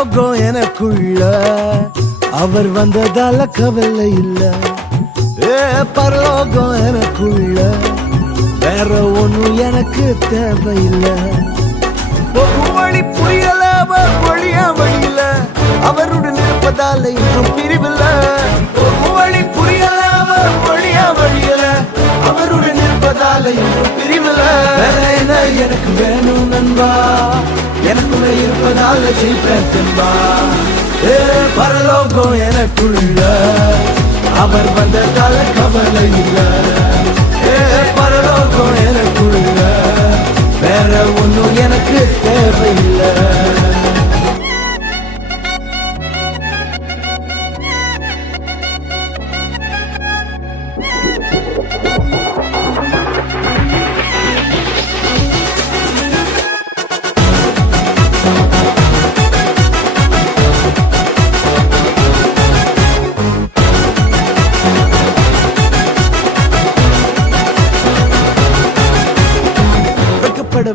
பரலோகம் எனக்குள்ள அவர் வந்ததால கவலை இல்ல. பரலோகம் எனக்குள்ள வேற ஒண்ணும் எனக்கு தேவையில்லை. வழி புரியல வழியா வழியில அவருடன் இருப்பதால இன்னும் பிரிவில்ல. வழி புரியல வழியா வழியில அவருடன் இருப்பதால இன்னும் பிரிவில்ல. வேற என்ன எனக்கு வேணும் நண்பா, எனக்குள்ள இருப்பதால ஜெயிப்பேன் தெம்பா. பரலோகம் எனக்குள்ள அவர் வந்ததால கவலை இல்ல. பரலோகம் எனக்குள்ள வேற ஒண்ணும் எனக்கு தேவையில்லை.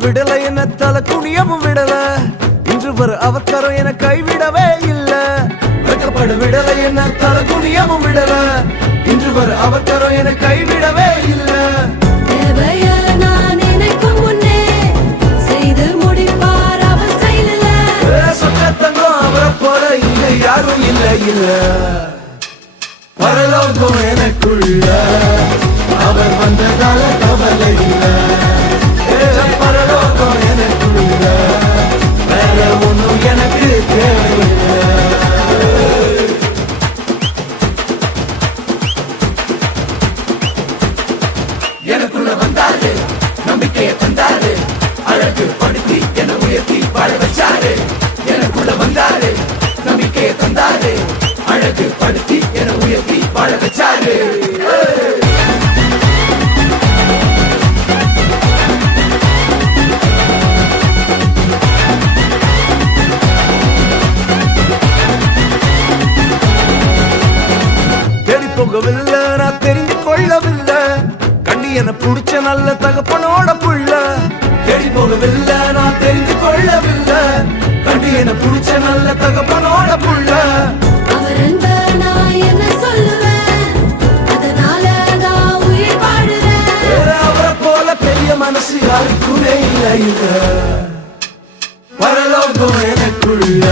விடல என்ன தலை குனியவும் விடல, இன்று வர அவர் கரம் என கைவிடவே இல்ல. வெக்கப்பட விடல என்ன தலை குனியவும் விடல, இன்று வர அவர் கரம் என கைவிடவே இல்ல. சொத்தங்கம் அவரை போல இங்க யாரும் இல்ல இல்ல. பரலோகம் எனக்குள்ள அவர் வந்ததால கவலை இல்ல. பரலோகம் எனக்குள்ள வேற ஒண்ணும் எனக்கு தேவையில்லை. எனக்குள்ள வந்தாரு, நம்பிக்கையை தந்தாரு, அழகு படுத்தி என உயர்த்தி வாழ வச்சாரு. எனக்குள்ள வந்தாரு, நம்பிக்கையை தந்தாரு, அழகு படுத்தி என உயர்த்தி வாழ வச்சாரு. போகவில்லை நான் தெரிந்து கொள்ளவில்லை, கண்டி என புடிச்ச நல்ல தகப்பனோட புள்ள. தேடி போகவில்லை நான் தெரிந்து கொள்ளவில்லை, கண்டி என புடிச்ச நல்ல தகப்பனோட புள்ள. அவரை போல பெரிய மனசு யாருக்குமே இல்லை. பரலோகம் எனக்குள்ள